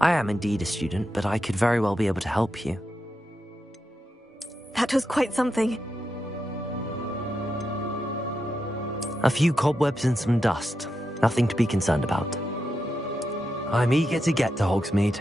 I am indeed a student, but I could very well be able to help you. That was quite something. A few cobwebs and some dust. Nothing to be concerned about. I'm eager to get to Hogsmeade.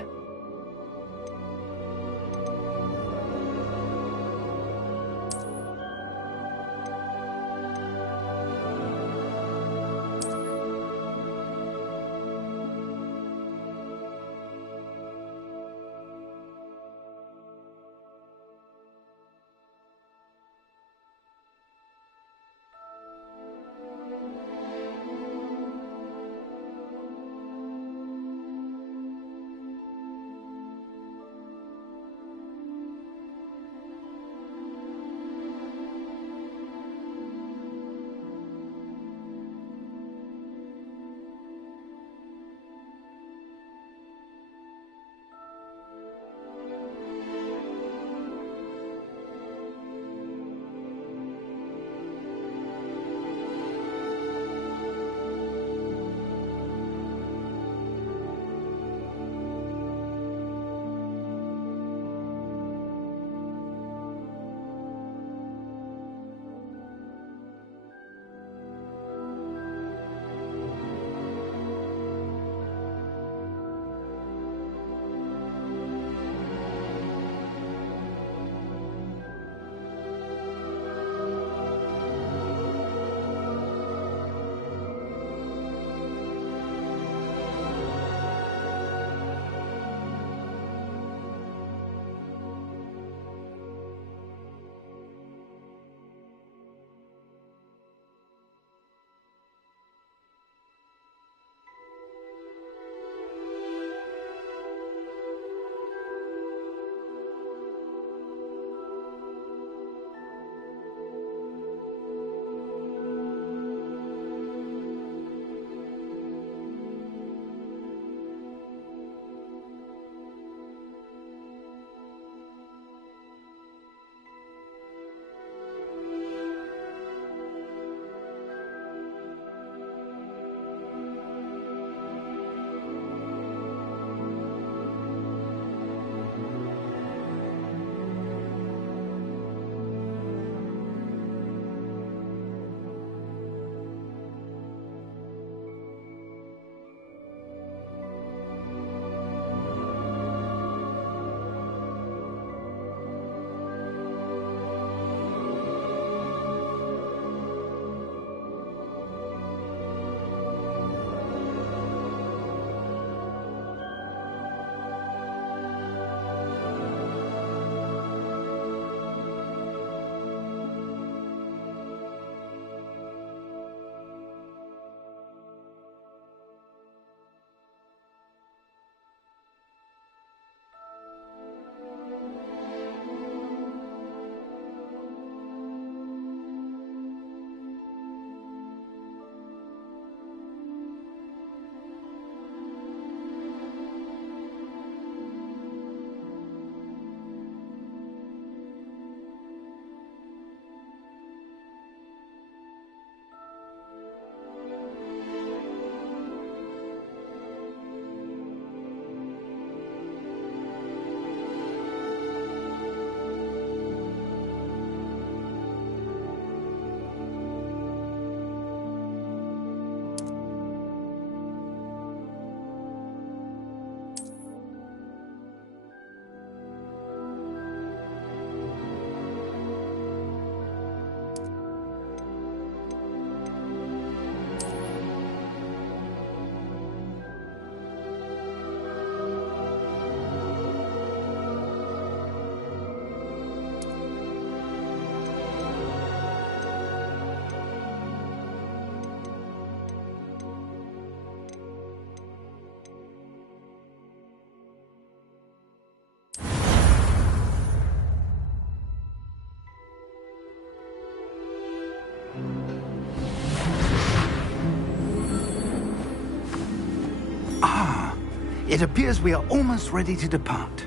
It appears we are almost ready to depart.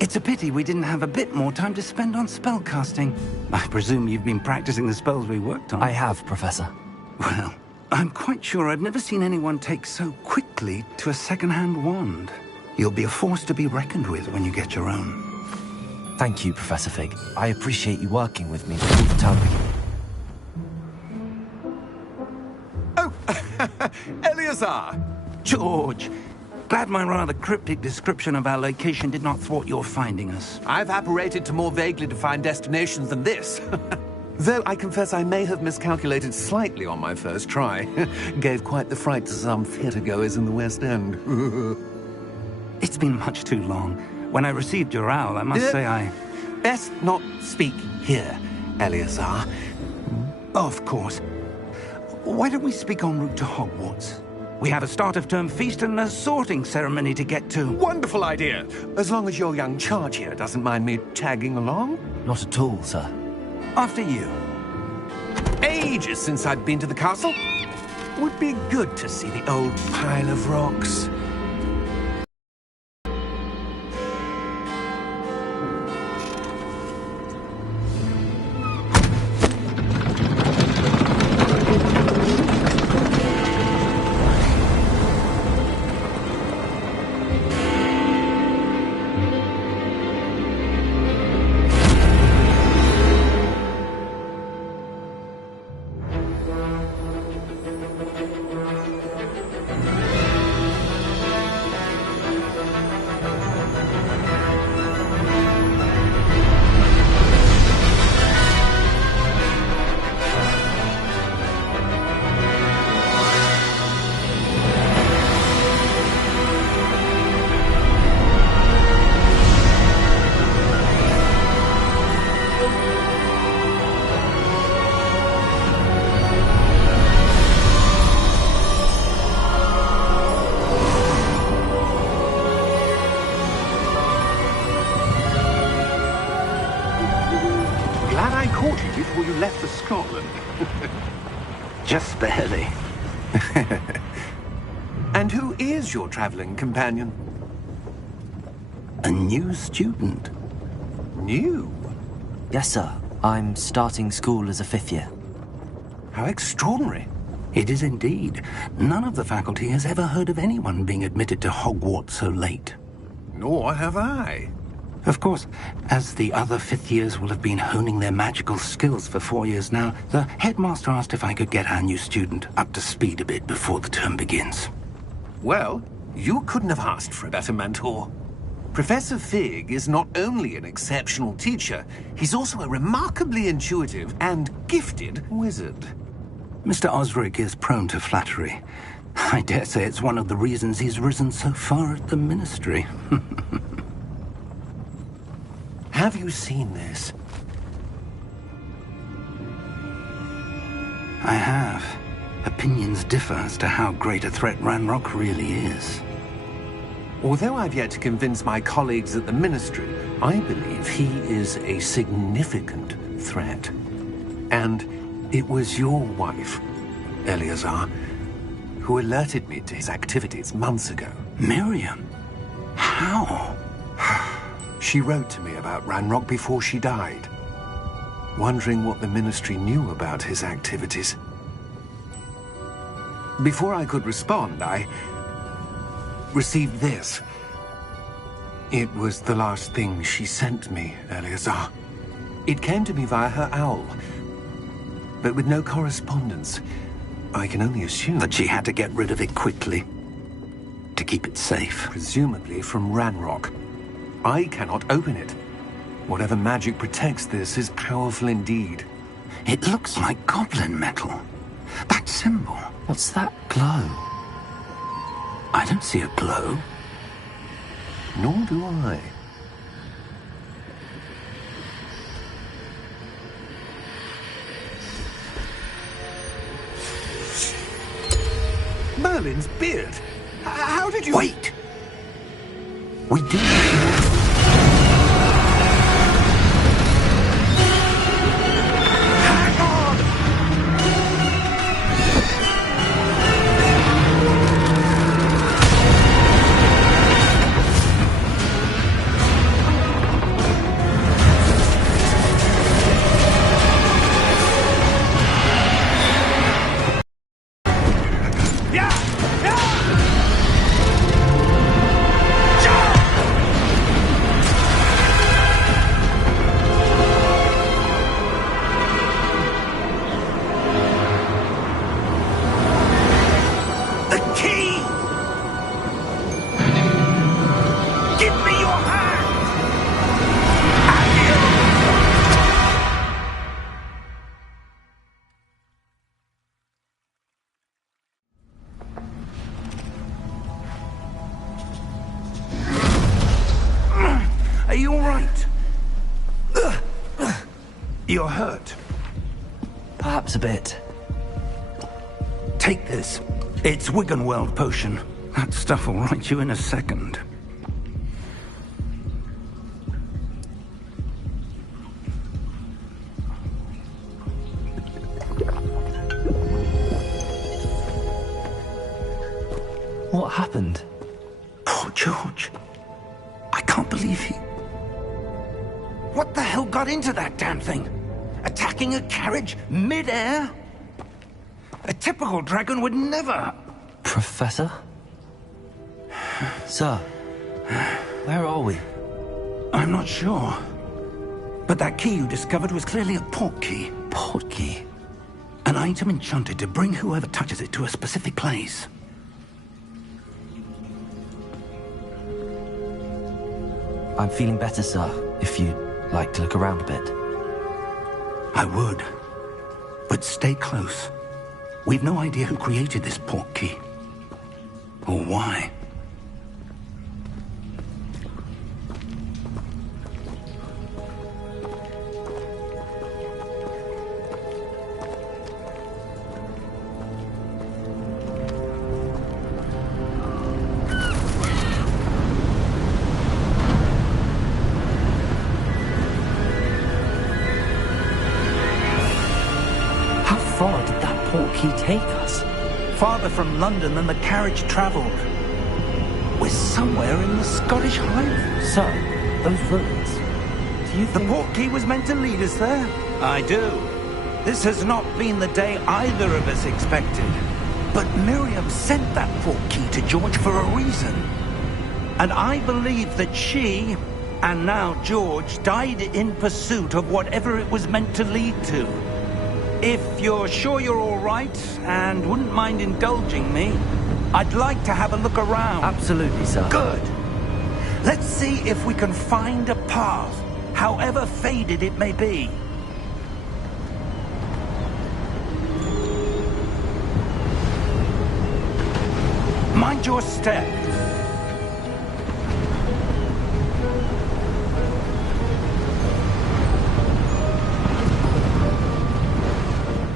It's a pity we didn't have a bit more time to spend on spellcasting. I presume you've been practicing the spells we worked on. I have, Professor. Well, I'm quite sure I've never seen anyone take so quickly to a second-hand wand. You'll be a force to be reckoned with when you get your own. Thank you, Professor Fig. I appreciate you working with me all the time. Oh, Eleazar! George, glad my rather cryptic description of our location did not thwart your finding us. I've apparated to more vaguely defined destinations than this. Though I confess I may have miscalculated slightly on my first try. Gave quite the fright to some theatre-goers in the West End. It's been much too long. When I received your owl, I must say I... Best not speak here, Eleazar. Of course. Why don't we speak en route to Hogwarts? We have a start-of-term feast and a sorting ceremony to get to. Wonderful idea! As long as your young charge here doesn't mind me tagging along. Not at all, sir. After you. Ages since I'd been to the castle. Would be good to see the old pile of rocks. Before you left for Scotland. Just barely. And who is your traveling companion? A new student. New? Yes, sir. I'm starting school as a 5th year. How extraordinary. It is indeed. None of the faculty has ever heard of anyone being admitted to Hogwarts so late. Nor have I. Of course, as the other 5th years will have been honing their magical skills for 4 years now, the headmaster asked if I could get our new student up to speed a bit before the term begins. Well, you couldn't have asked for a better mentor. Professor Fig is not only an exceptional teacher, he's also a remarkably intuitive and gifted wizard. Mr. Osric is prone to flattery. I dare say it's one of the reasons he's risen so far at the Ministry. Have you seen this? I have. Opinions differ as to how great a threat Ranrock really is. Although I've yet to convince my colleagues at the Ministry, I believe he is a significant threat. And it was your wife, Eleazar, who alerted me to his activities months ago. Miriam? How? She wrote to me about Ranrock before she died, wondering what the Ministry knew about his activities. Before I could respond, I received this. It was the last thing she sent me, Eleazar. It came to me via her owl, but with no correspondence. I can only assume that she had to get rid of it quickly, to keep it safe. Presumably from Ranrock. I cannot open it. Whatever magic protects this is powerful indeed. It looks like goblin metal. That symbol. What's that glow? I don't see a glow. Nor do I. Merlin's beard. How did you... Wait! We do... You're hurt. Perhaps a bit. Take this. It's Wiggenweld potion. That stuff will right you in a second. What happened? Poor George. I can't believe he... What the hell got into that damn thing? Attacking a carriage mid-air? A typical dragon would never... Professor? Sir, where are we? I'm not sure. But that key you discovered was clearly a port key. Port key? An item enchanted to bring whoever touches it to a specific place. I'm feeling better, sir, if you'd like to look around a bit. I would. But stay close. We've no idea who created this port key. Or why. How far did that port key take us? Farther from London than the carriage travelled. We're somewhere in the Scottish Highlands. Sir, those ruins. Do you The think... port key was meant to lead us there? I do. This has not been the day either of us expected. But Miriam sent that port key to George for a reason. And I believe that she, and now George, died in pursuit of whatever it was meant to lead to. If you're sure you're all right, and wouldn't mind indulging me, I'd like to have a look around. Absolutely, sir. Good. Let's see if we can find a path, however faded it may be. Mind your step.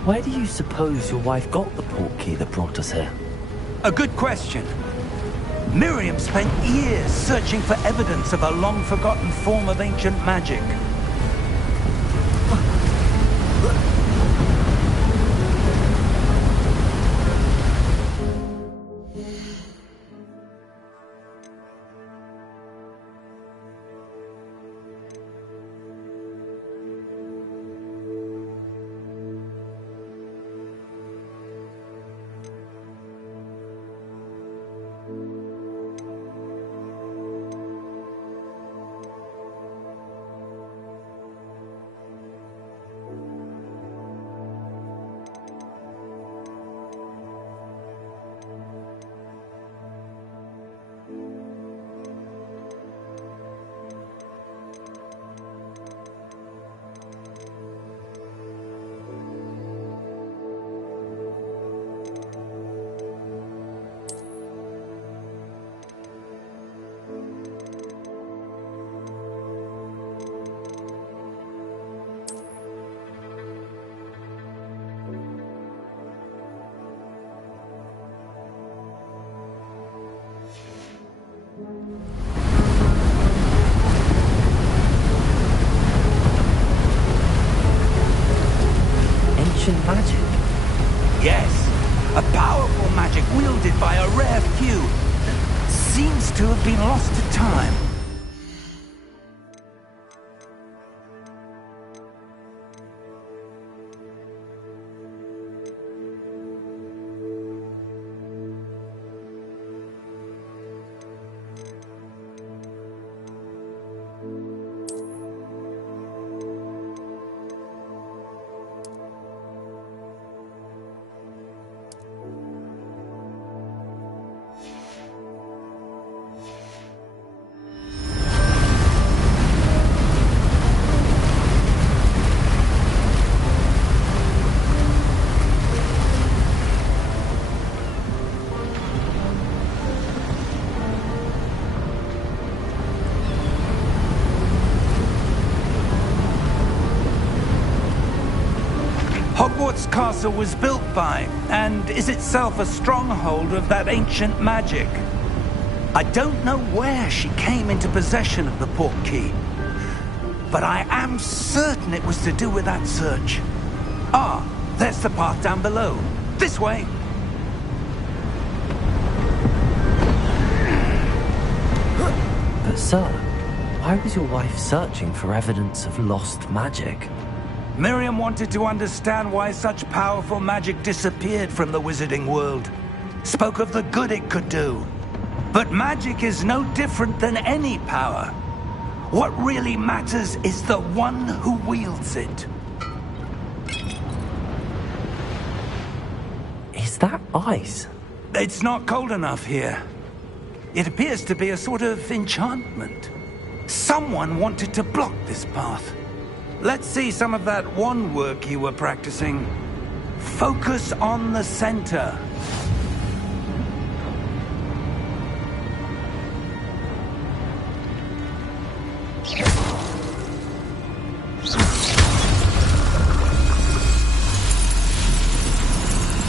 Where do you suppose your wife got the port key that brought us here? A good question. Miriam spent years searching for evidence of a long-forgotten form of ancient magic. Ancient magic? Yes, a powerful magic wielded by a rare few that seems to have been lost to time. Hogwarts castle was built by, and is itself a stronghold of that ancient magic. I don't know where she came into possession of the portkey, but I am certain it was to do with that search. Ah, there's the path down below. This way. But sir, why was your wife searching for evidence of lost magic? Miriam wanted to understand why such powerful magic disappeared from the wizarding world. Spoke of the good it could do. But magic is no different than any power. What really matters is the one who wields it. Is that ice? It's not cold enough here. It appears to be a sort of enchantment. Someone wanted to block this path. Let's see some of that wand work you were practicing. Focus on the center.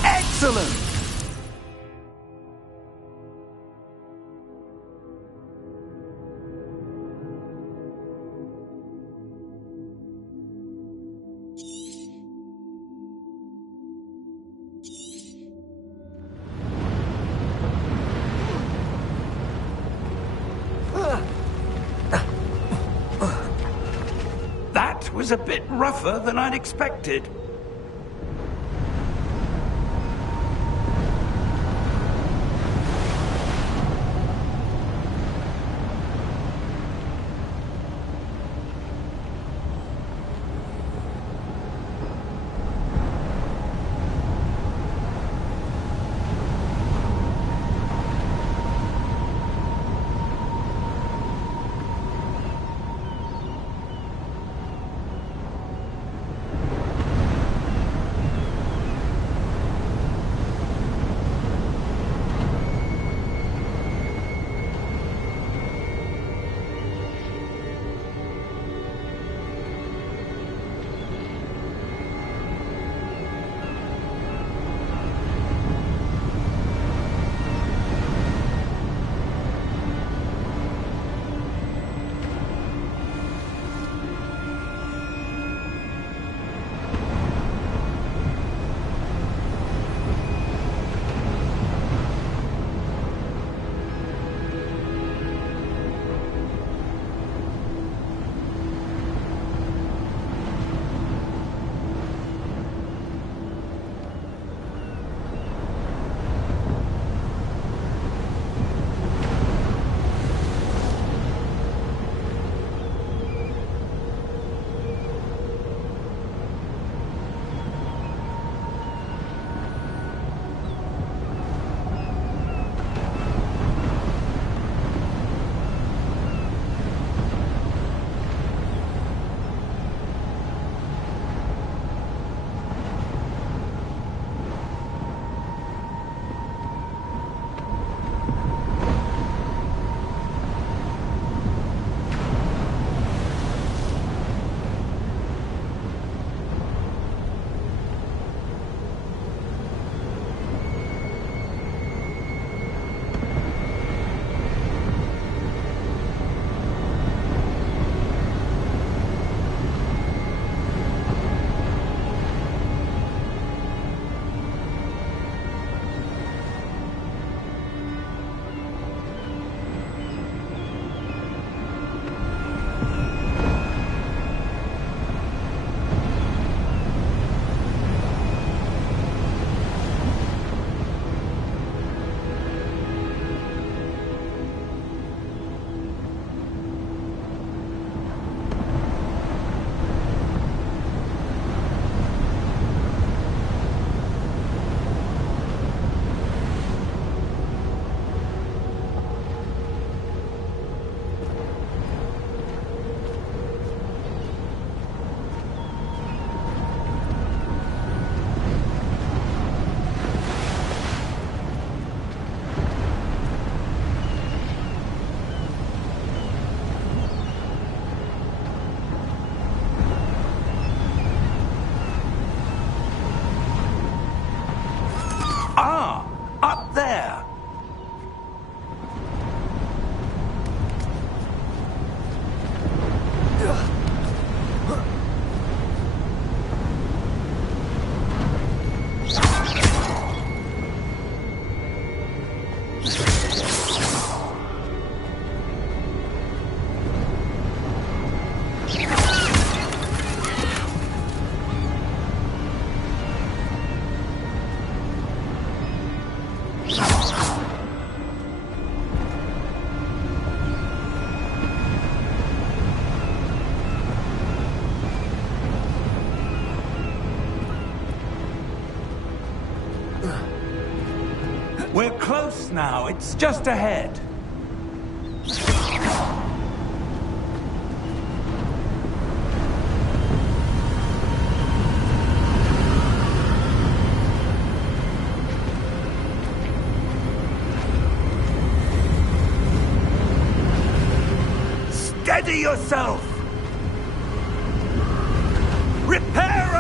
Excellent! That was a bit rougher than I'd expected. close now. It's just ahead. Steady yourself! Reparo!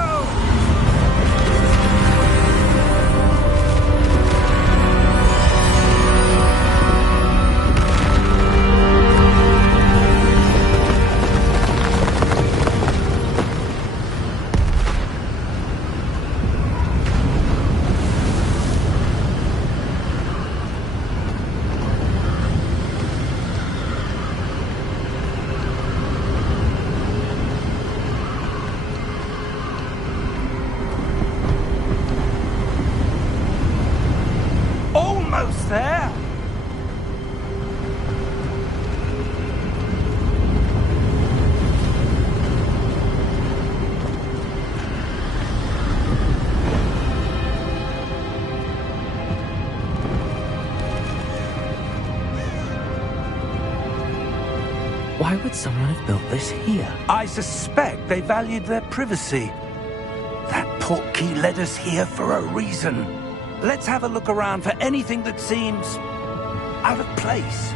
Almost there! Why would someone have built this here? I suspect they valued their privacy. That portkey led us here for a reason. Let's have a look around for anything that seems out of place.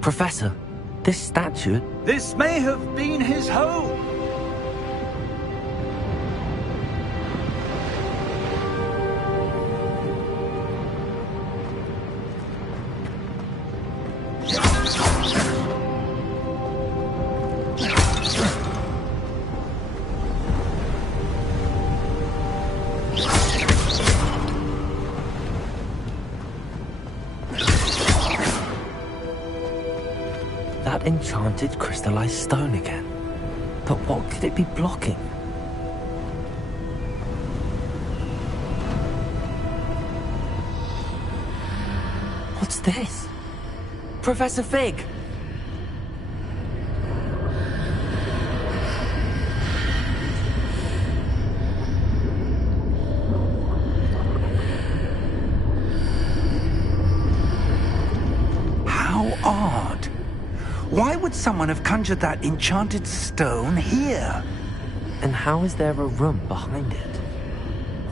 Professor, this statue... This may have been his home. That enchanted crystallized stone again. But what could it be blocking? What's this? Professor Fig! How odd. Why would someone have conjured that enchanted stone here? And how is there a room behind it?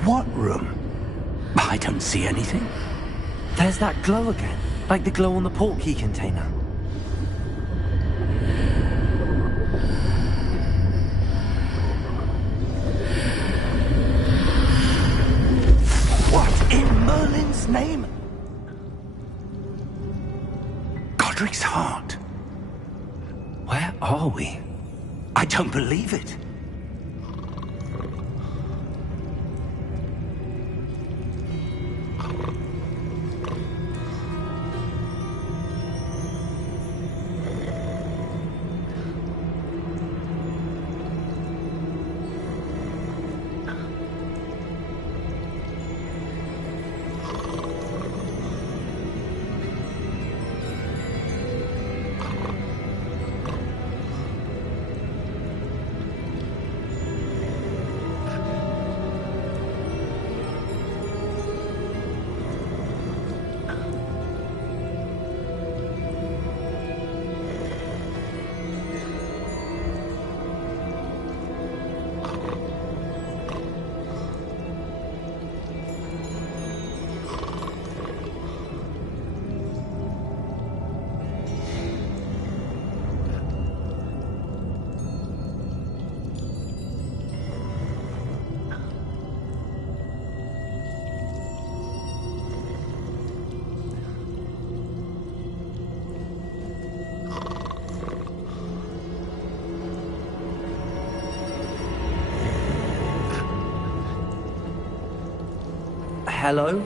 What room? I don't see anything. There's that glow again, like the glow on the portkey container. What in Merlin's name? Godric's heart. Where are we? I don't believe it. hello?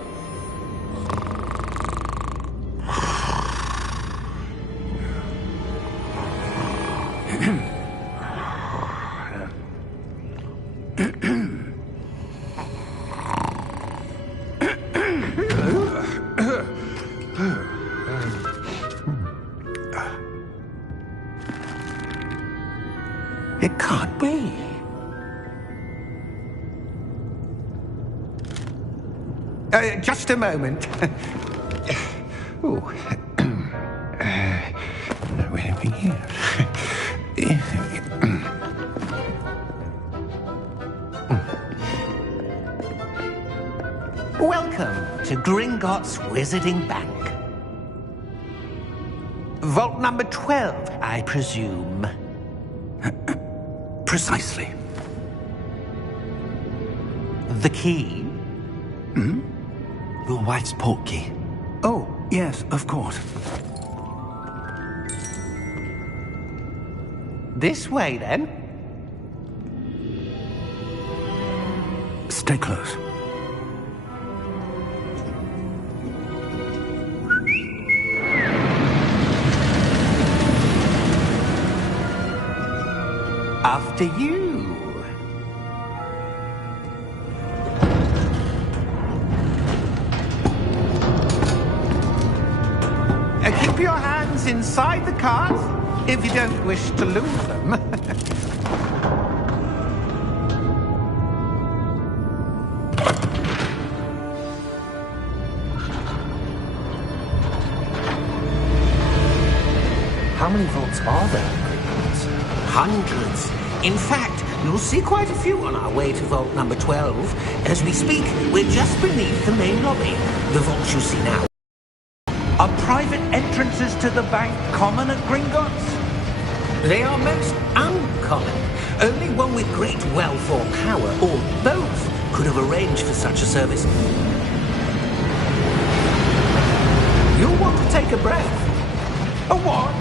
It can't be. Just a moment. Oh. Where are we here? Welcome to Gringotts Wizarding Bank. Vault number 12, I presume. Precisely. The key? Hmm? Your wife's portkey. Oh, yes, of course. This way, then. Stay close. After you. Keep your hands inside the cart if you don't wish to lose them. How many vaults are there in Gringotts? Hundreds. In fact, you'll see quite a few on our way to vault number 12. As we speak, we're just beneath the main lobby. The vaults you see now. Are private entrances to the bank common at Gringotts? They are most uncommon. Only one with great wealth or power, or both, could have arranged for such a service. You'll want to take a breath. A what?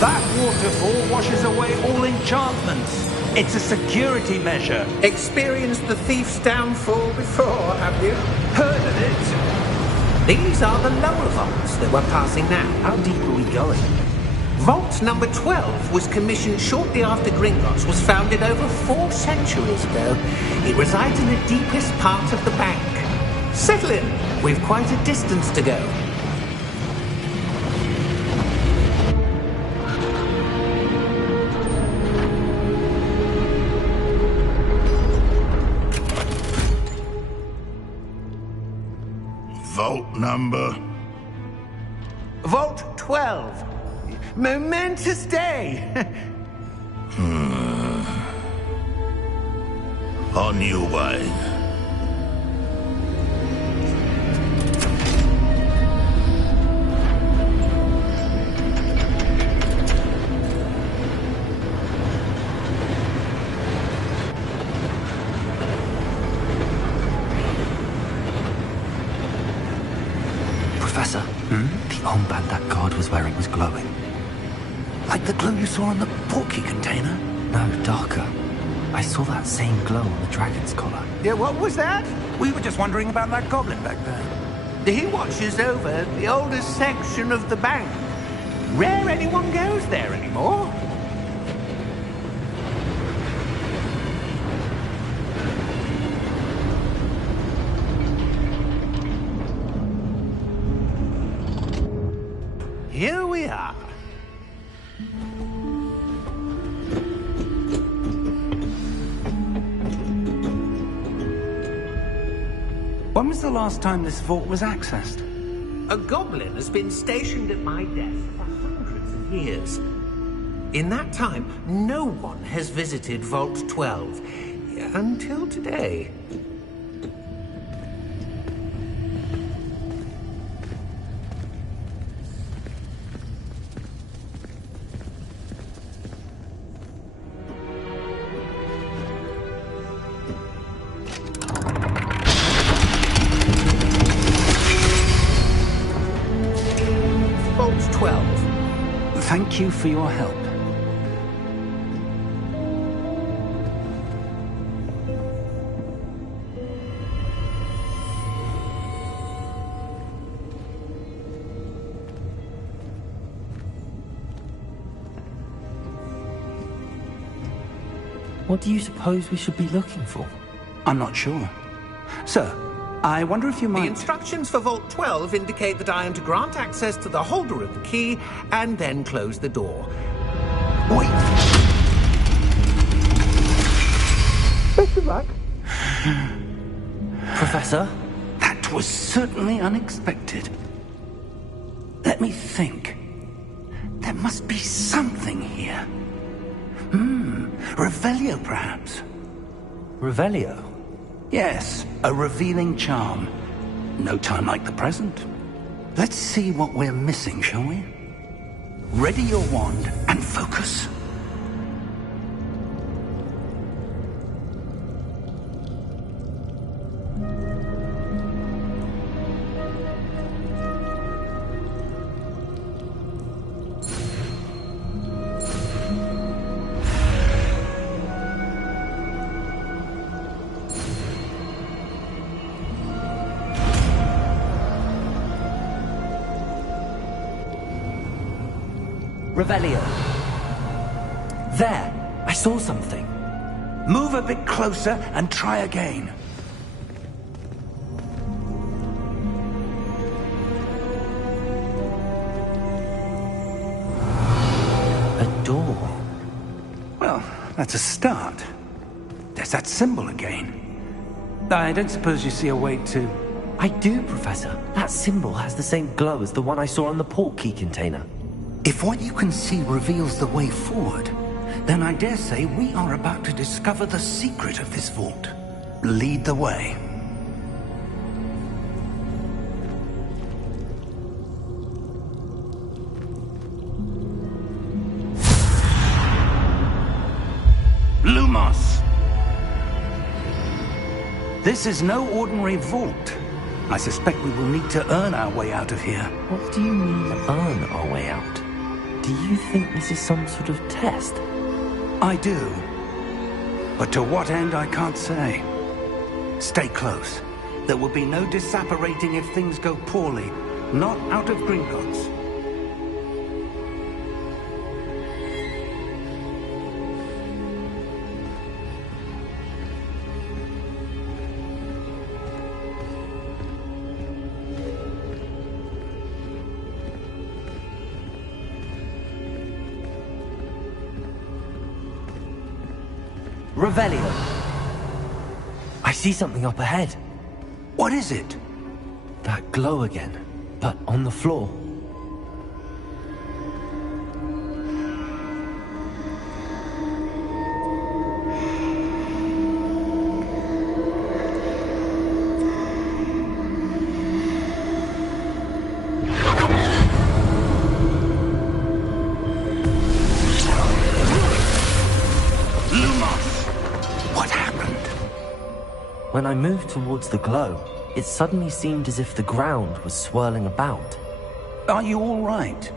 That waterfall washes away all enchantments. It's a security measure. Experienced the thief's downfall before, have you? Heard of it? These are the lower vaults that we're passing now. How deep are we going? Vault number 12 was commissioned shortly after Gringotts was founded over 4 centuries ago. It resides in the deepest part of the bank. Settle in. We've quite a distance to go. Vault number? Vault 12. Momentous day. On your way. Professor, the armband that guard was wearing was glowing. Like the glow you saw on the portkey container? No, darker. I saw that same glow on the dragon's collar. Yeah, what was that? We were just wondering about that goblin back there. He watches over the oldest section of the bank. Rare anyone goes there anymore. Here we are. When was the last time this vault was accessed? A goblin has been stationed at my desk for hundreds of years. In that time, no one has visited Vault 12 until today. Vault 12. Thank you for your help. What do you suppose we should be looking for? I'm not sure. Sir, I wonder if you The might... instructions for Vault 12 indicate that I am to grant access to the holder of the key and then close the door. Wait! Best of luck. Professor? That was certainly unexpected. Let me think. There must be something here. Revelio, perhaps? Revelio? Yes, a revealing charm. No time like the present. Let's see what we're missing, shall we? Ready your wand and focus. Revelio. There! I saw something. Move a bit closer and try again. A door. Well, that's a start. There's that symbol again. I don't suppose you see a way to... I do, Professor. That symbol has the same glow as the one I saw on the portkey container. If what you can see reveals the way forward, then I dare say we are about to discover the secret of this vault. Lead the way. Lumos! This is no ordinary vault. I suspect we will need to earn our way out of here. What do you mean, earn our way out? Do you think this is some sort of test? I do. But to what end, I can't say. Stay close. There will be no disapparating if things go poorly. Not out of Gringotts. Revelio. I see something up ahead. What is it? That glow again, but on the floor. When I moved towards the glow, it suddenly seemed as if the ground was swirling about. Are you all right?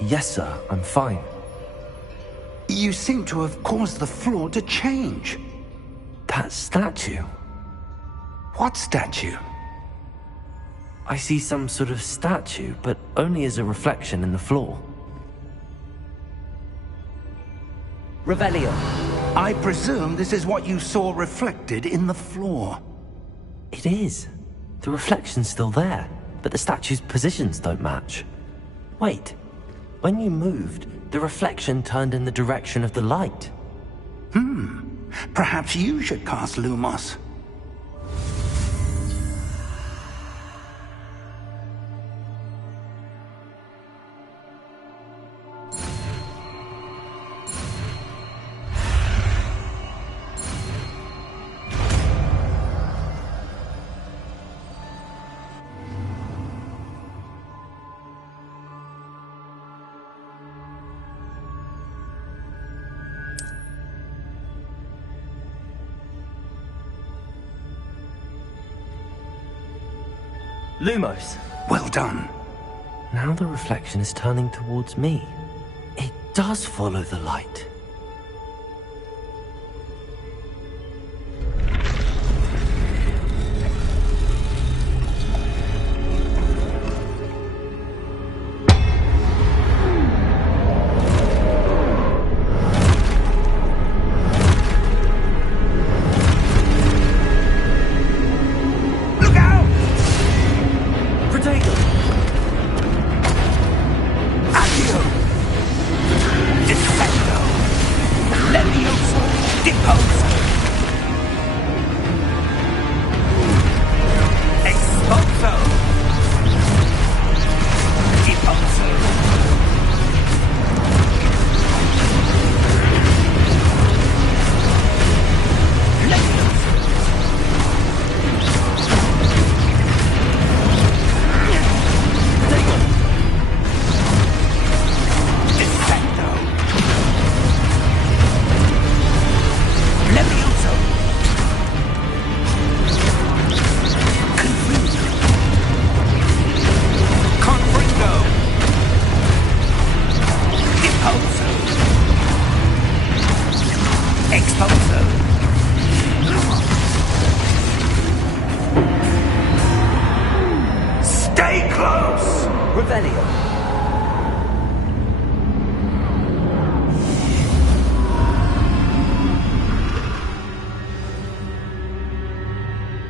Yes, sir, I'm fine. You seem to have caused the floor to change. That statue. What statue? I see some sort of statue, but only as a reflection in the floor. Revelio. I presume this is what you saw reflected in the floor. It is. The reflection's still there, but the statue's positions don't match. Wait. When you moved, the reflection turned in the direction of the light. Perhaps you should cast Lumos. Lumos. Well done. Now the reflection is turning towards me. It does follow the light.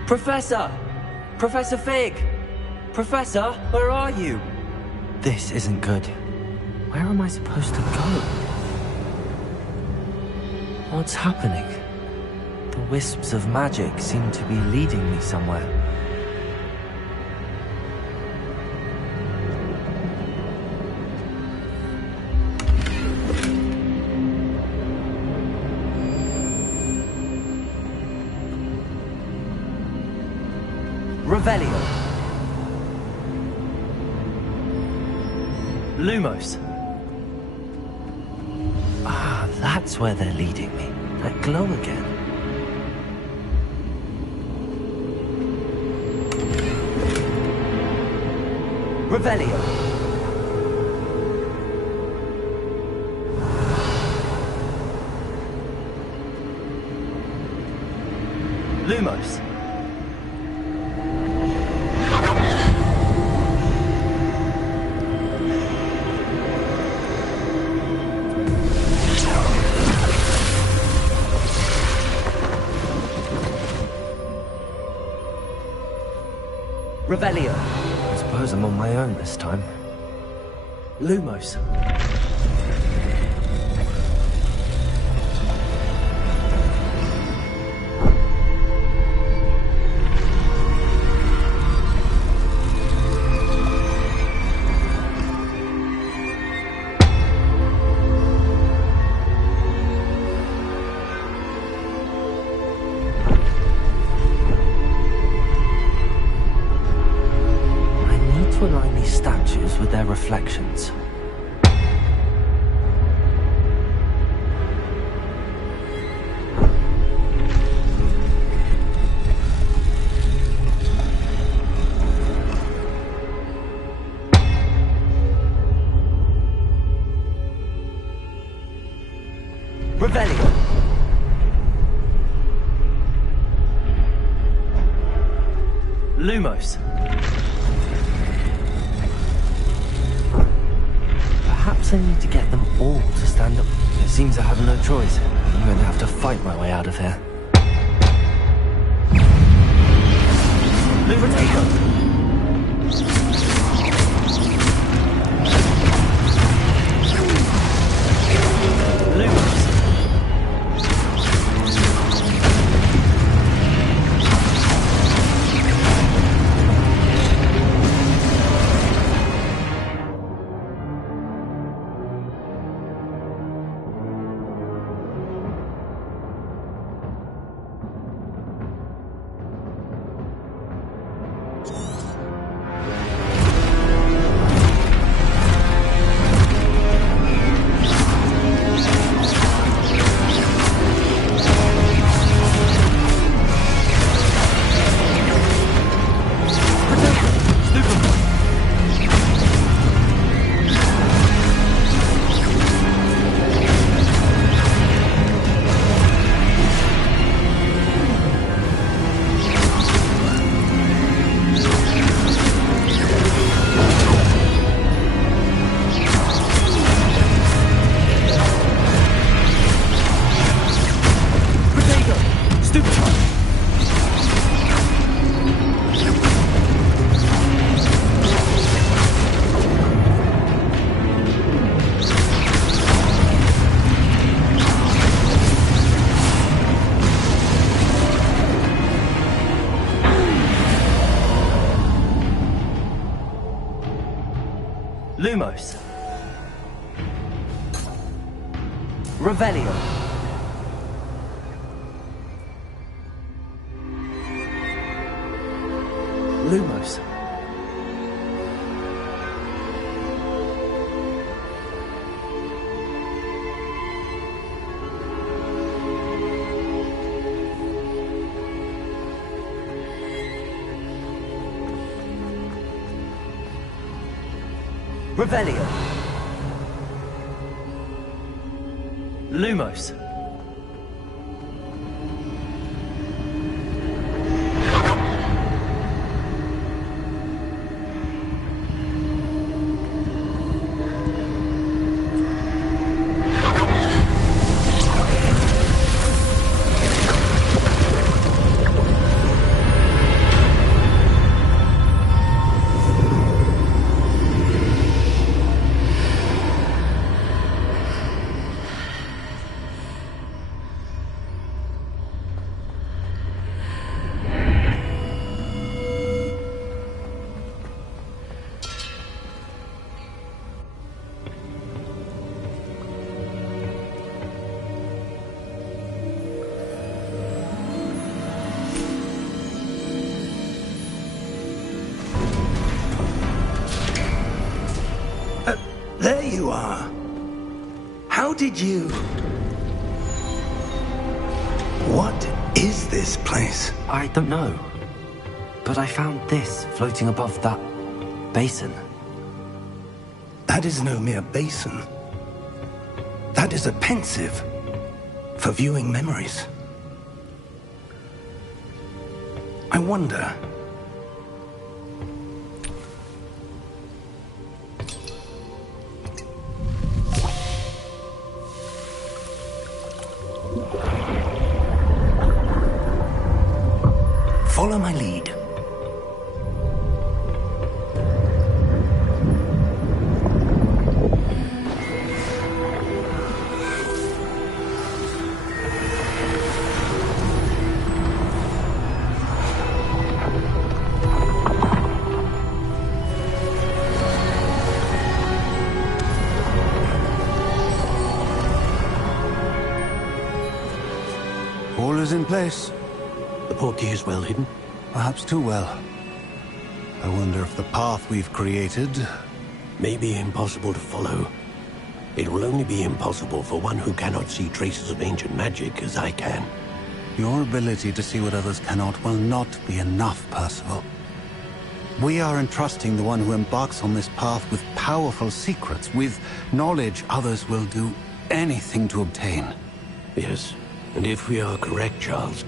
Professor! Professor Fig! Professor, where are you? This isn't good. Where am I supposed to go? What's happening? The wisps of magic seem to be leading me somewhere. Revelio. Lumos. Ah, that's where they're leading me. That glow again. Revelio. Lumos. Revelio. I suppose I'm on my own this time. Lumos. With their reflections. Revelio. Lumos. Perhaps I need to get them all to stand up. It seems I have no choice. I'm going to have to fight my way out of here. Potato! Lumos. Revelio. Lumos. Revelio. Lumos. you are. How did you... What is this place? I don't know. But I found this floating above that basin. That is no mere basin. That is a pensive for viewing memories. I wonder... Follow my lead. All is in place. The portkey is well hidden. Perhaps too well. I wonder if the path we've created... May be impossible to follow. It will only be impossible for one who cannot see traces of ancient magic as I can. Your ability to see what others cannot will not be enough, Percival. We are entrusting the one who embarks on this path with powerful secrets, with knowledge others will do anything to obtain. Yes, and if we are correct, Charles,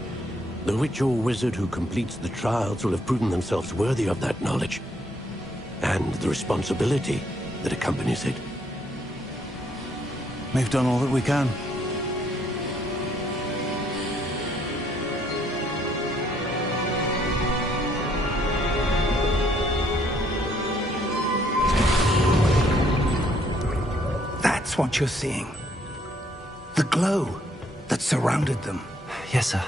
the witch or wizard who completes the trials will have proven themselves worthy of that knowledge, and the responsibility that accompanies it. We've done all that we can. That's what you're seeing. The glow that surrounded them. Yes, sir.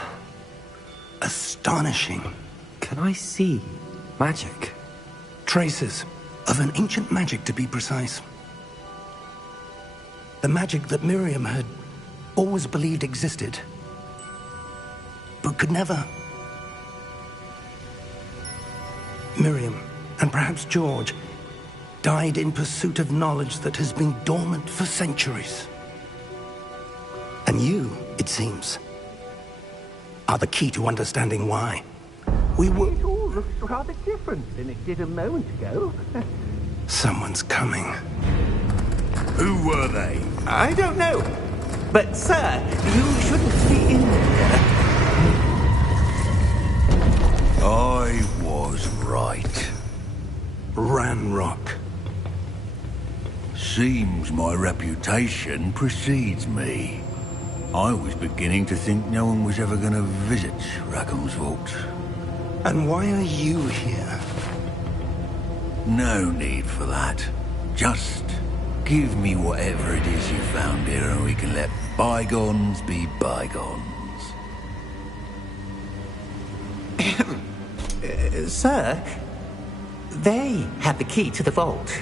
Astonishing. Can I see magic? Traces of an ancient magic, to be precise. The magic that Miriam had always believed existed, but could never. Miriam, and perhaps George, died in pursuit of knowledge that has been dormant for centuries. And you, it seems, are the key to understanding why. It all looks rather different than it did a moment ago. Someone's coming. Who were they? I don't know. But, sir, you shouldn't be in here. I was right. Ranrock. Seems my reputation precedes me. I was beginning to think no one was ever going to visit Rackham's vault. And why are you here? No need for that. Just give me whatever it is you found here and we can let bygones be bygones. Sir, they have the key to the vault.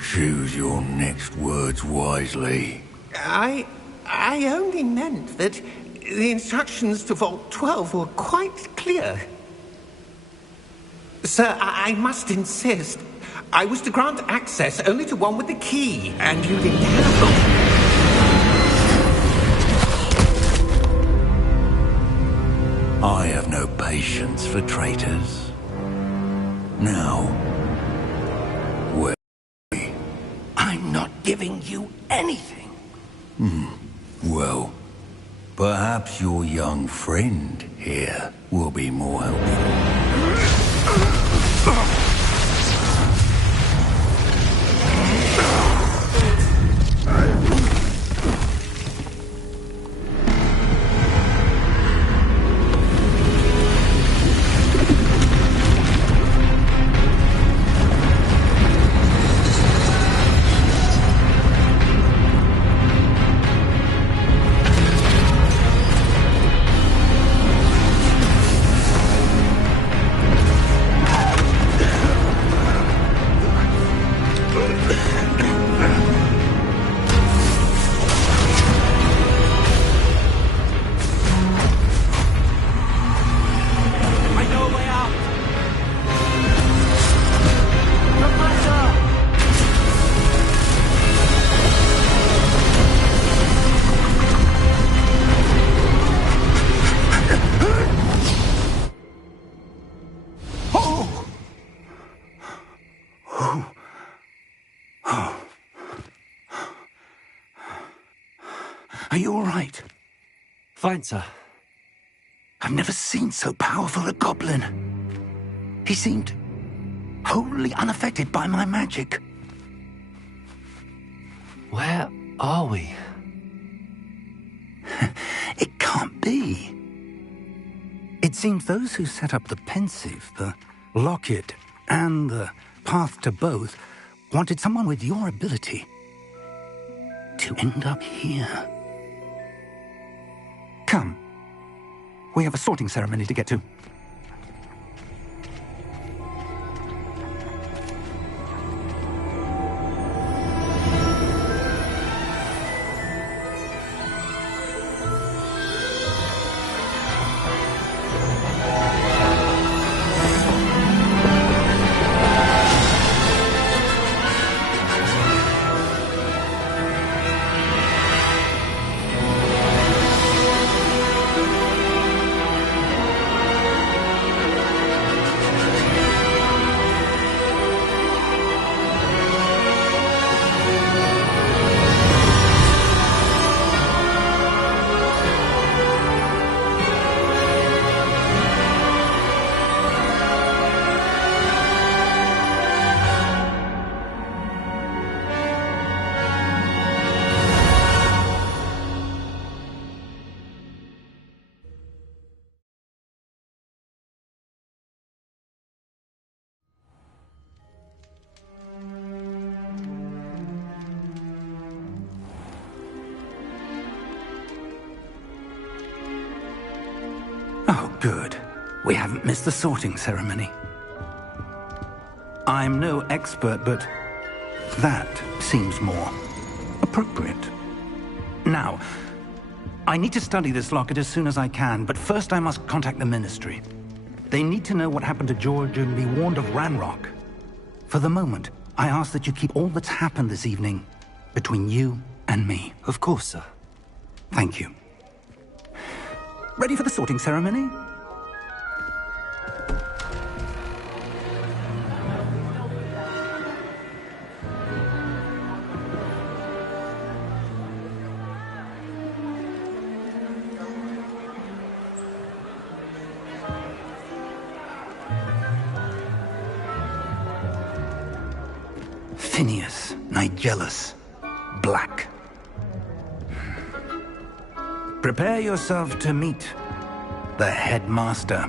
Choose your next words wisely. I only meant that the instructions to Vault 12 were quite clear. Sir, I must insist. I was to grant access only to one with the key, and you didn't have them. I have no patience for traitors. Now, where are we? I'm not giving you anything. Well, perhaps your young friend here will be more helpful. Are you all right? Fine, sir. I've never seen so powerful a goblin. He seemed wholly unaffected by my magic. Where are we? It can't be. It seems those who set up the pensive, the locket, and the path to both wanted someone with your ability to end up here. Come. We have a sorting ceremony to get to. Oh, good. We haven't missed the sorting ceremony. I'm no expert, but that seems more appropriate. Now, I need to study this locket as soon as I can, but first I must contact the Ministry. They need to know what happened to George and be warned of Ranrock. For the moment, I ask that you keep all that's happened this evening between you and me. Of course, sir. Thank you. Ready for the sorting ceremony? Phineas, Nigellus, Black. Prepare yourself to meet the headmaster.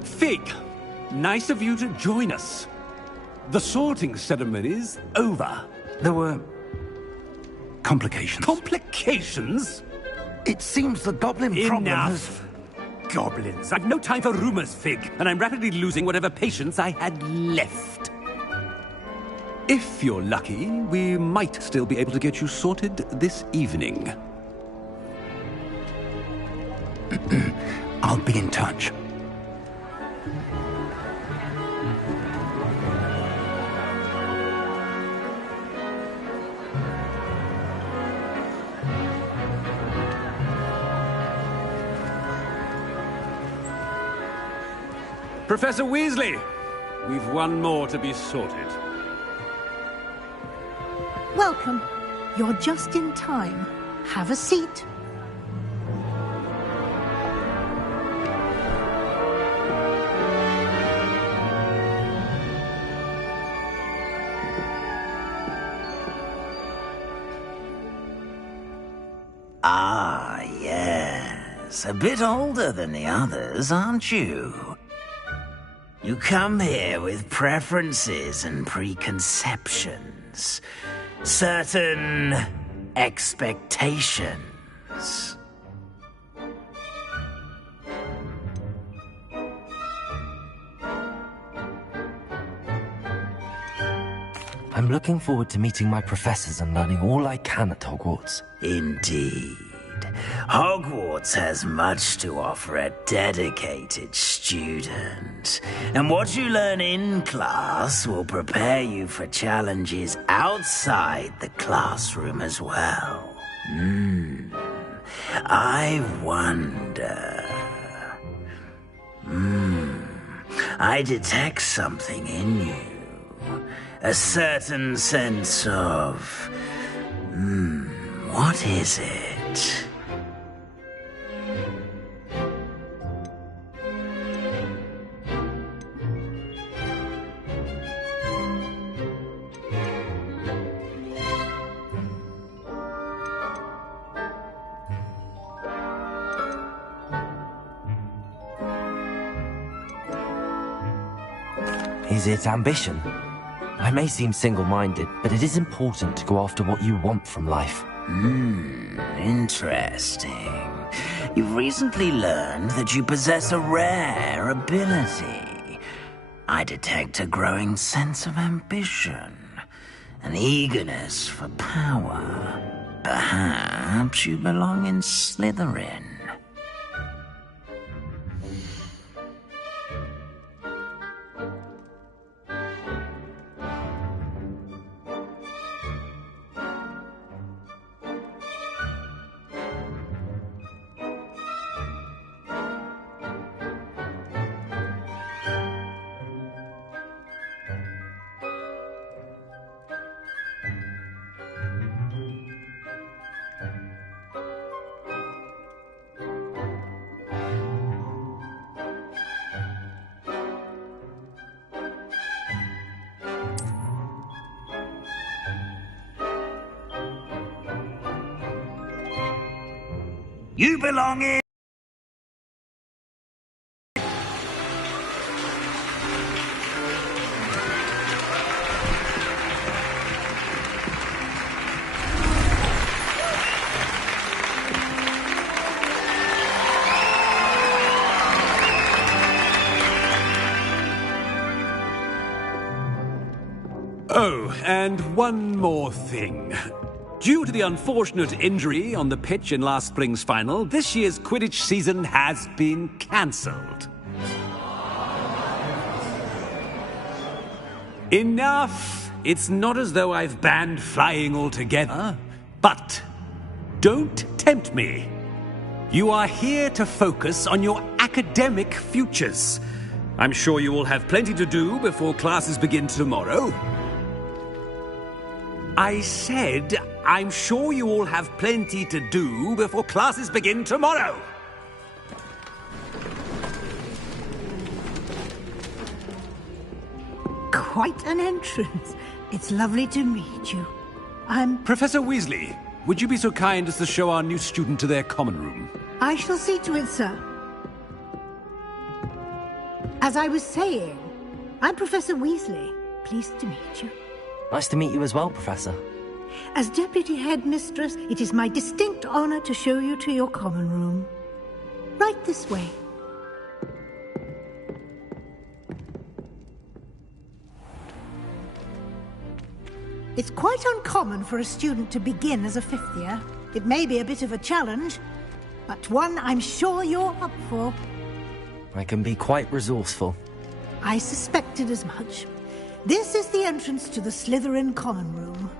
Fig, nice of you to join us. The sorting ceremony's over. There were complications. Complications? It seems the goblin problem has... Enough. Goblins. I've no time for rumors, Fig, and I'm rapidly losing whatever patience I had left. If you're lucky, we might still be able to get you sorted this evening. I'll be in touch. Professor Weasley, we've one more to be sorted. Welcome. You're just in time. Have a seat. Ah, yes. A bit older than the others, aren't you? You come here with preferences and preconceptions. Certain expectations. I'm looking forward to meeting my professors and learning all I can at Hogwarts. Indeed. Hogwarts has much to offer a dedicated student. And what you learn in class will prepare you for challenges outside the classroom as well. I wonder... I detect something in you. A certain sense of... What is it? Is it ambition? I may seem single-minded, but it is important to go after what you want from life. Interesting. You've recently learned that you possess a rare ability. I detect a growing sense of ambition, an eagerness for power. Perhaps you belong in Slytherin. You belong in... Oh, and one more thing. Due to the unfortunate injury on the pitch in last spring's final, this year's Quidditch season has been cancelled. Enough! It's not as though I've banned flying altogether, but don't tempt me. You are here to focus on your academic futures. I'm sure you will have plenty to do before classes begin tomorrow. I said, I'm sure you all have plenty to do before classes begin tomorrow. Quite an entrance. It's lovely to meet you. Professor Weasley, would you be so kind as to show our new student to their common room? I shall see to it, sir. As I was saying, I'm Professor Weasley. Pleased to meet you. Nice to meet you as well, Professor. As Deputy Headmistress, it is my distinct honor to show you to your common room. Right this way. It's quite uncommon for a student to begin as a fifth year. It may be a bit of a challenge, but one I'm sure you're up for. I can be quite resourceful. I suspected as much. This is the entrance to the Slytherin common room.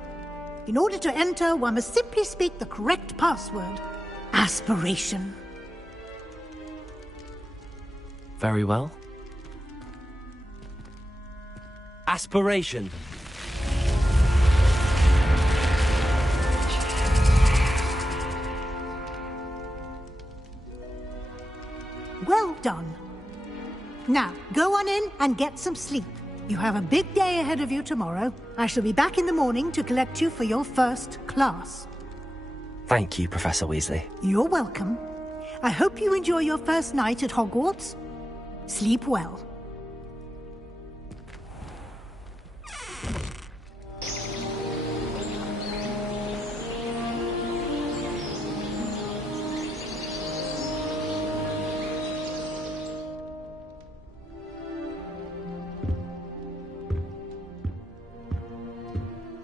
In order to enter, one must simply speak the correct password. Aspiration. Very well. Aspiration. Well done. Now, go on in and get some sleep. You have a big day ahead of you tomorrow. I shall be back in the morning to collect you for your first class. Thank you, Professor Weasley. You're welcome. I hope you enjoy your first night at Hogwarts. Sleep well.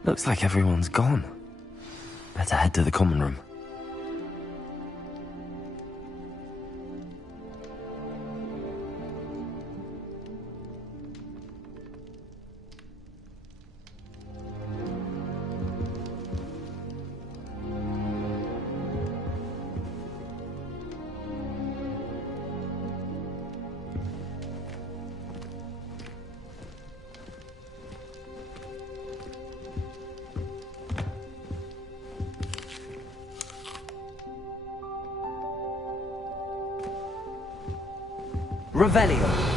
Looks like everyone's gone. Better head to the common room. Revelio.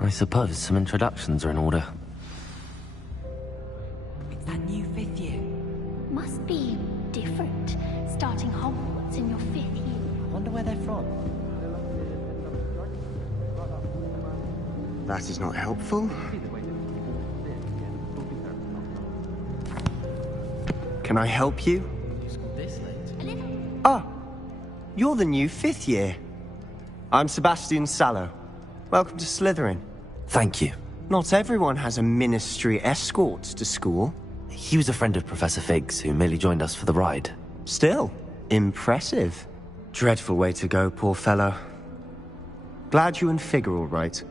I suppose some introductions are in order. It's that new 5th year. Must be different, starting Hogwarts in your 5th year. I wonder where they're from. That is not helpful. Can I help you? Ah, you're the new 5th year. I'm Sebastian Sallow. Welcome to Slytherin. Thank you. Not everyone has a ministry escort to school. He was a friend of Professor Fig's who merely joined us for the ride. Still, impressive. Dreadful way to go, poor fellow. Glad you and Fig are all right.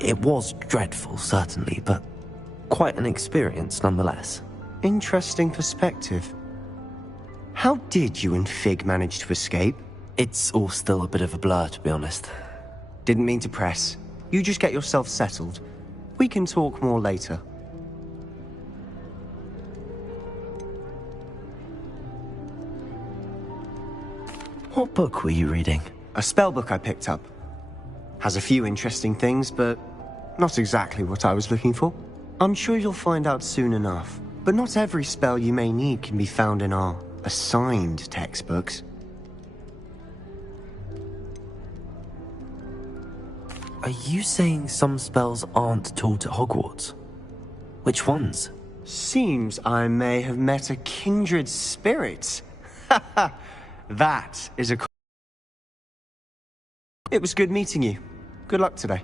It was dreadful, certainly, but quite an experience nonetheless. Interesting perspective. How did you and Fig manage to escape? It's all still a bit of a blur, to be honest. Didn't mean to press. You just get yourself settled. We can talk more later. What book were you reading? A spell book I picked up. Has a few interesting things, but not exactly what I was looking for. I'm sure you'll find out soon enough. But not every spell you may need can be found in our assigned textbooks. Are you saying some spells aren't taught at Hogwarts? Which ones? Seems I may have met a kindred spirit. That is a... It was good meeting you. Good luck today.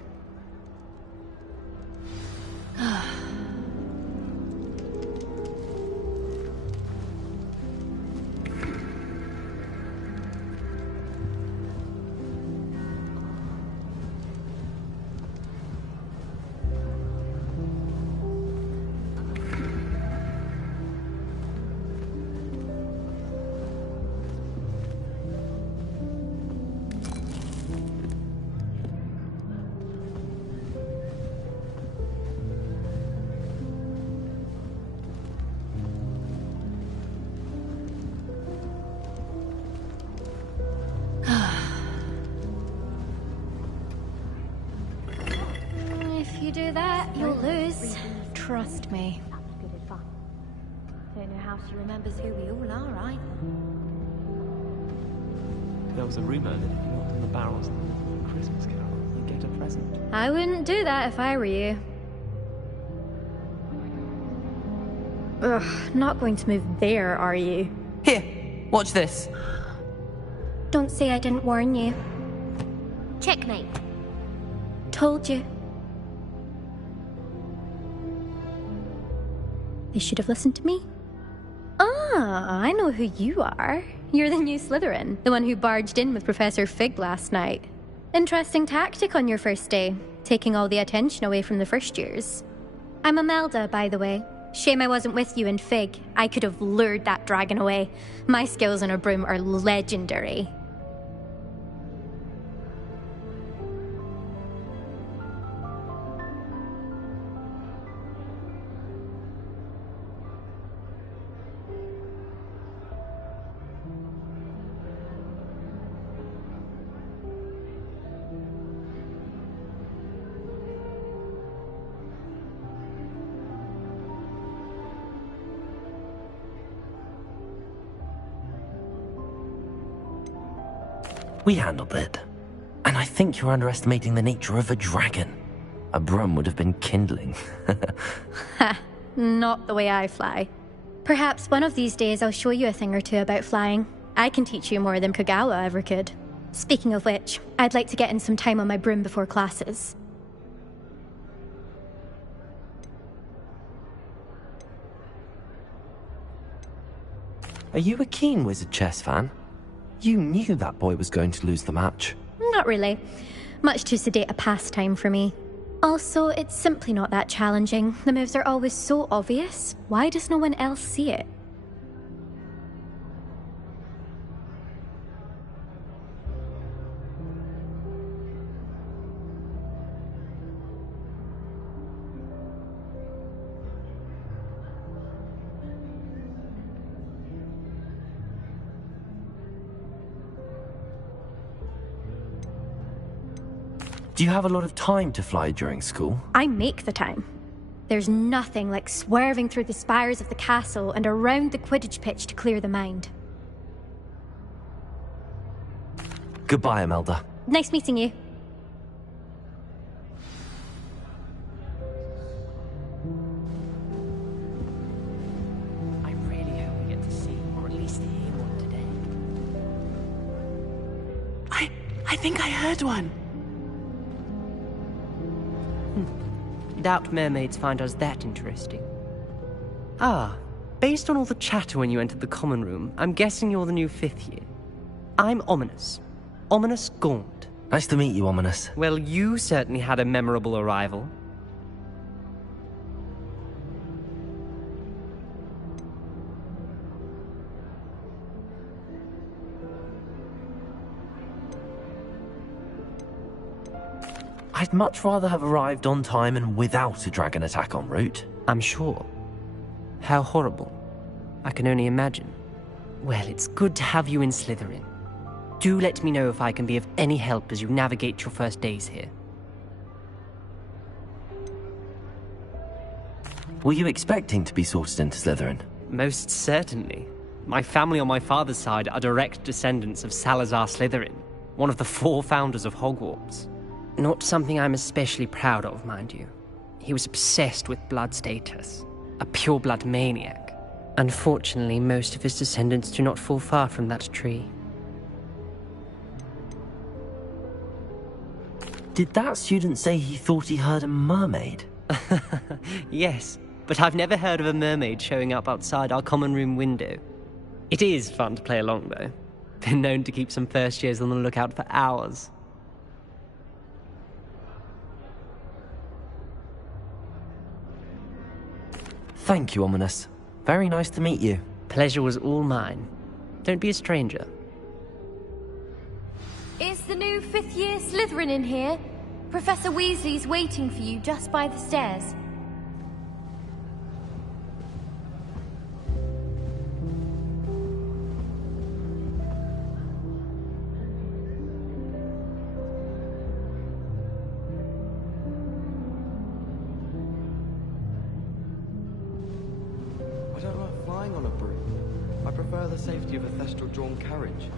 If you do that, you'll lose. Trust me. That was good advice. Don't know how she remembers who we all are, right? There was a rumor that if you knocked on the barrels of the Christmas Carol, you'd get a present. I wouldn't do that if I were you. Ugh, not going to move there, are you? Here, watch this. Don't say I didn't warn you. Checkmate. Told you. They should have listened to me. Ah, I know who you are. You're the new Slytherin, the one who barged in with Professor Fig last night. Interesting tactic on your first day, taking all the attention away from the first years. I'm Imelda, by the way. Shame I wasn't with you in Fig. I could have lured that dragon away. My skills on a broom are legendary. We handled it. And I think you're underestimating the nature of a dragon. A broom would have been kindling. Ha, not the way I fly. Perhaps one of these days I'll show you a thing or two about flying. I can teach you more than Kagawa ever could. Speaking of which, I'd like to get in some time on my broom before classes. Are you a keen Wizard chess fan? You knew that boy was going to lose the match. Not really. Much too sedate a pastime for me. Also, it's simply not that challenging. The moves are always so obvious. Why does no one else see it? Do you have a lot of time to fly during school? I make the time. There's nothing like swerving through the spires of the castle and around the Quidditch pitch to clear the mind. Goodbye, Imelda. Nice meeting you. I really hope we get to see, or at least hear one today. I think I heard one. Doubt mermaids find us that interesting. Ah, based on all the chatter when you entered the common room, I'm guessing you're the new 5th year. I'm Ominous. Ominous Gaunt. Nice to meet you, Ominous. Well, you certainly had a memorable arrival. I'd much rather have arrived on time and without a dragon attack en route. I'm sure. How horrible. I can only imagine. Well, it's good to have you in Slytherin. Do let me know if I can be of any help as you navigate your first days here. Were you expecting to be sorted into Slytherin? Most certainly. My family on my father's side are direct descendants of Salazar Slytherin, one of the 4 founders of Hogwarts. Not something I'm especially proud of, mind you. He was obsessed with blood status, a pure-blood maniac. Unfortunately, most of his descendants do not fall far from that tree. Did that student say he thought he heard a mermaid? Yes, but I've never heard of a mermaid showing up outside our common room window. It is fun to play along, though. Been known to keep some first years on the lookout for hours. Thank you, Ominous. Very nice to meet you. Pleasure was all mine. Don't be a stranger. Is the new 5th year Slytherin in here? Professor Weasley's waiting for you just by the stairs. I don't like flying on a broom. I prefer the safety of a thestral-drawn carriage.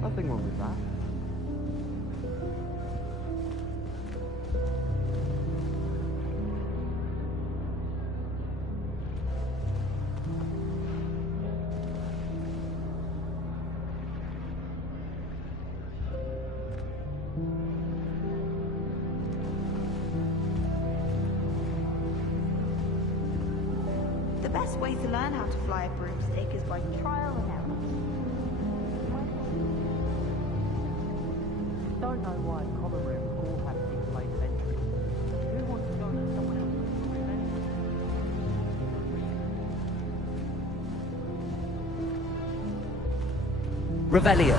Nothing wrong with that. The best way to learn how to fly a broomstick is by trial and error. Don't know why common rooms all have 6 ways of entry. Who wants to go to someone else's room? Revelio.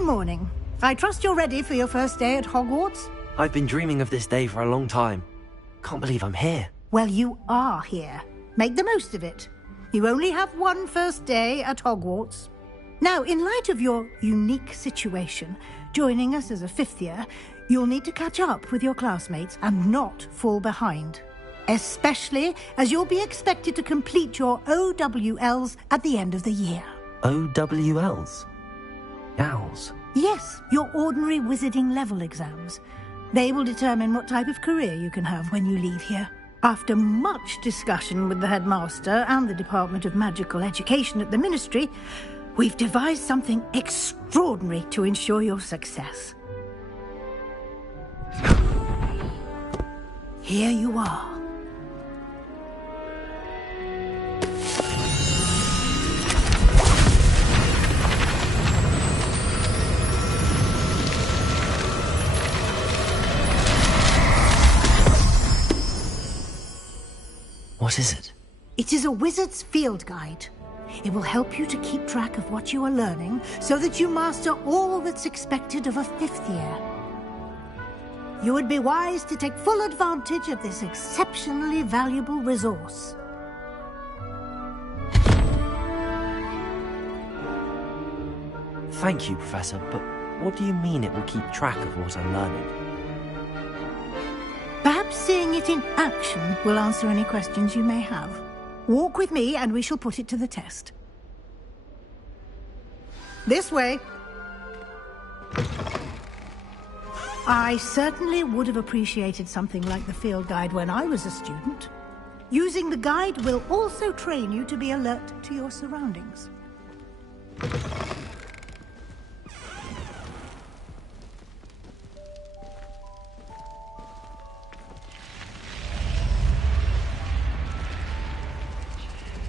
Good morning. I trust you're ready for your first day at Hogwarts? I've been dreaming of this day for a long time. Can't believe I'm here. Well, you are here. Make the most of it. You only have one first day at Hogwarts. Now, in light of your unique situation, joining us as a fifth year, you'll need to catch up with your classmates and not fall behind. Especially as you'll be expected to complete your OWLs at the end of the year. OWLs? Owls? Yes, your ordinary wizarding level exams. They will determine what type of career you can have when you leave here. After much discussion with the headmaster and the Department of Magical Education at the Ministry, we've devised something extraordinary to ensure your success. Here you are. What is it? It is a wizard's field guide. It will help you to keep track of what you are learning so that you master all that's expected of a fifth year. You would be wise to take full advantage of this exceptionally valuable resource. Thank you, Professor, but what do you mean it will keep track of what I'm learning? Perhaps seeing it in action will answer any questions you may have. Walk with me and we shall put it to the test. This way. I certainly would have appreciated something like the field guide when I was a student. Using the guide will also train you to be alert to your surroundings.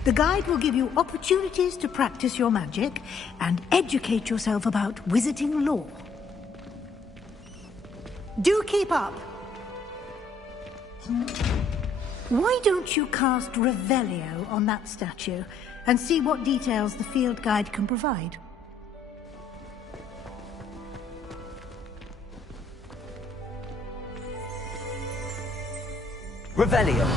The guide will give you opportunities to practice your magic and educate yourself about wizarding lore. Do keep up! Why don't you cast Revelio on that statue and see what details the field guide can provide? Revelio!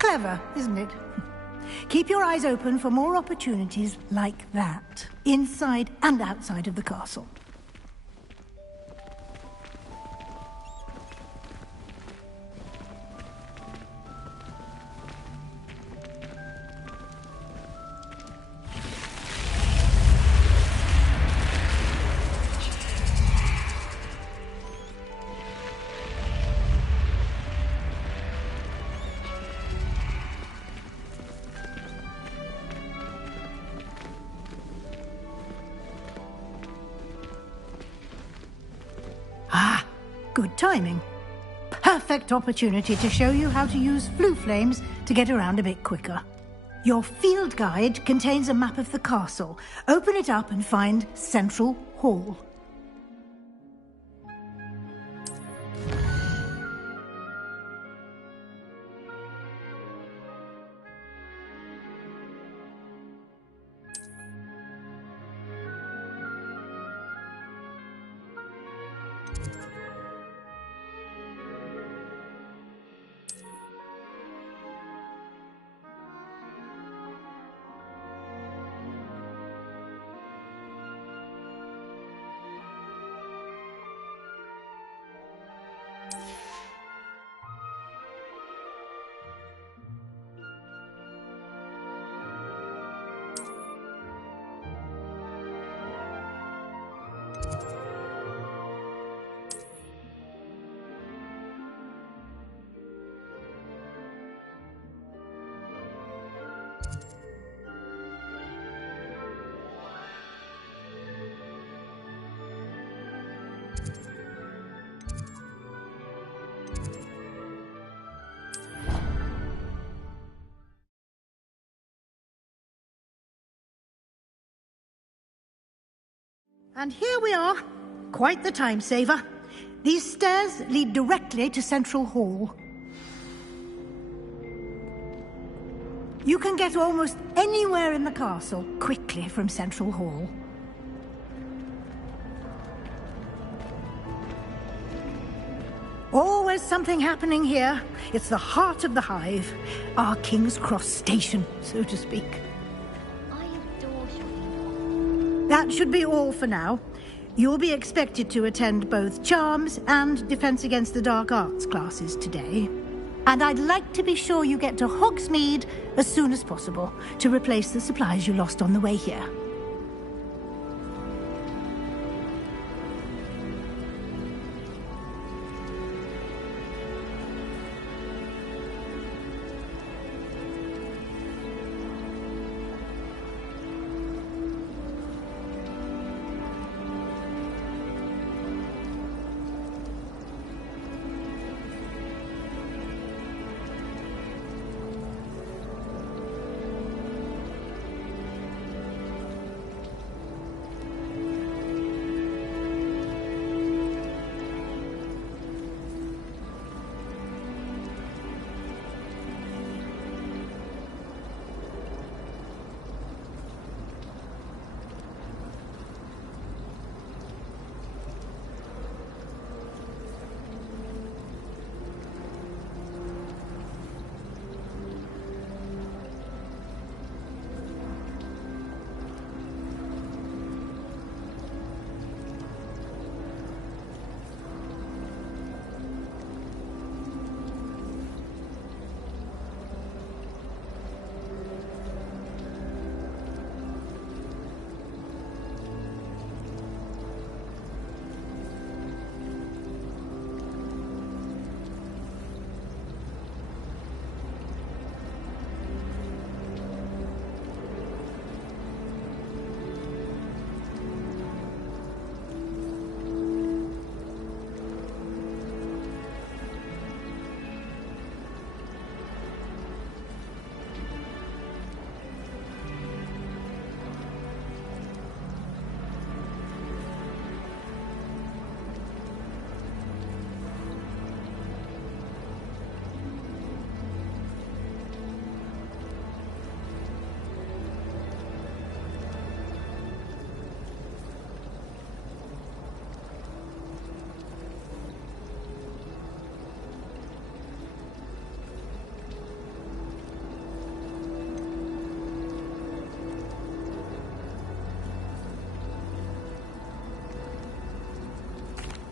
Clever, isn't it? Keep your eyes open for more opportunities like that, inside and outside of the castle. Good timing. Perfect opportunity to show you how to use flue flames to get around a bit quicker. Your field guide contains a map of the castle. Open it up and find Central Hall. And here we are. Quite the time saver. These stairs lead directly to Central Hall. You can get almost anywhere in the castle quickly from Central Hall. Always something happening here. It's the heart of the hive. Our King's Cross station, so to speak. That should be all for now. You'll be expected to attend both Charms and Defense Against the Dark Arts classes today. And I'd like to be sure you get to Hogsmeade as soon as possible to replace the supplies you lost on the way here.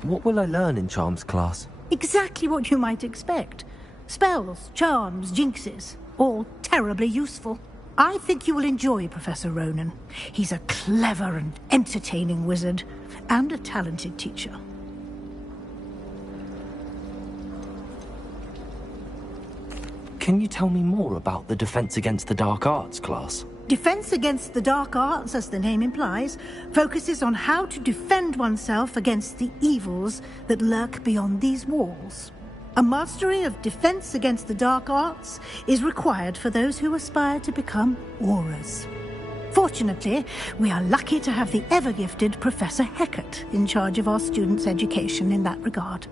What will I learn in Charms class? Exactly what you might expect. Spells, charms, jinxes, all terribly useful. I think you will enjoy Professor Ronan. He's a clever and entertaining wizard, and a talented teacher. Can you tell me more about the Defense Against the Dark Arts class? Defense Against the Dark Arts, as the name implies, focuses on how to defend oneself against the evils that lurk beyond these walls. A mastery of Defense Against the Dark Arts is required for those who aspire to become Aurors. Fortunately, we are lucky to have the ever-gifted Professor Hecat in charge of our students' education in that regard.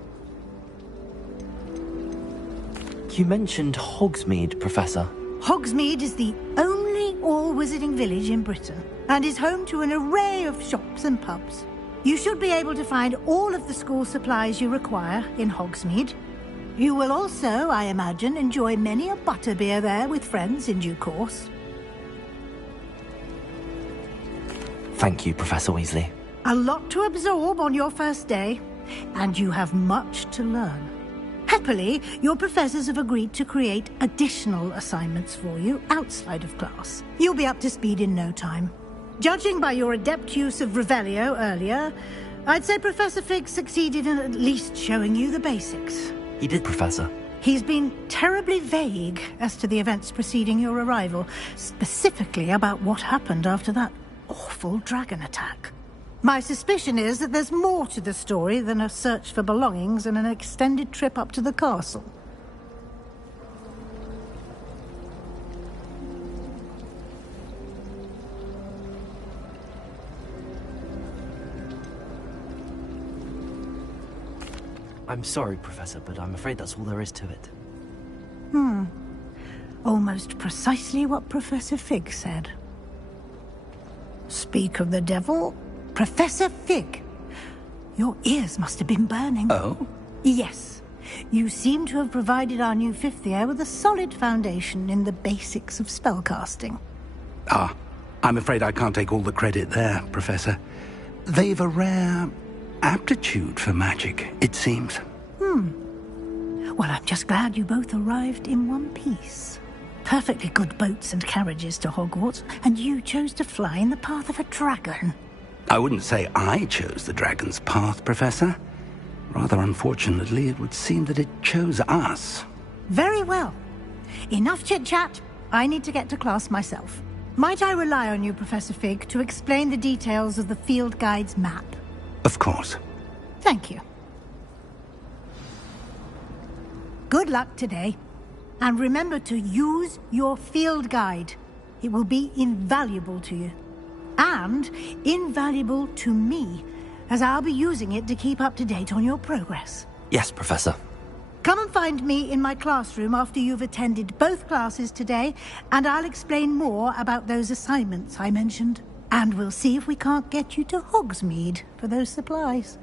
You mentioned Hogsmeade, Professor. Hogsmeade is the only all-wizarding village in Britain, and is home to an array of shops and pubs. You should be able to find all of the school supplies you require in Hogsmeade. You will also, I imagine, enjoy many a butterbeer there with friends in due course. Thank you, Professor Weasley. A lot to absorb on your first day, and you have much to learn. Happily, your professors have agreed to create additional assignments for you outside of class. You'll be up to speed in no time. Judging by your adept use of Revelio earlier, I'd say Professor Fig succeeded in at least showing you the basics. He did, Professor. He's been terribly vague as to the events preceding your arrival, specifically about what happened after that awful dragon attack. My suspicion is that there's more to the story than a search for belongings and an extended trip up to the castle. I'm sorry, Professor, but I'm afraid that's all there is to it. Almost precisely what Professor Fig said. Speak of the devil, Professor Fig. Your ears must have been burning. Oh? Yes. You seem to have provided our new fifth year with a solid foundation in the basics of spellcasting. Ah, I'm afraid I can't take all the credit there, Professor. They've a rare aptitude for magic, it seems. Well, I'm just glad you both arrived in one piece. Perfectly good boats and carriages to Hogwarts, and you chose to fly in the path of a dragon. I wouldn't say I chose the dragon's path, Professor. Rather unfortunately, it would seem that it chose us. Very well. Enough chit-chat. I need to get to class myself. Might I rely on you, Professor Fig, to explain the details of the field guide's map? Of course. Thank you. Good luck today. And remember to use your field guide. It will be invaluable to you. And invaluable to me, as I'll be using it to keep up to date on your progress. Yes, Professor. Come and find me in my classroom after you've attended both classes today, and I'll explain more about those assignments I mentioned. And we'll see if we can't get you to Hogsmeade for those supplies.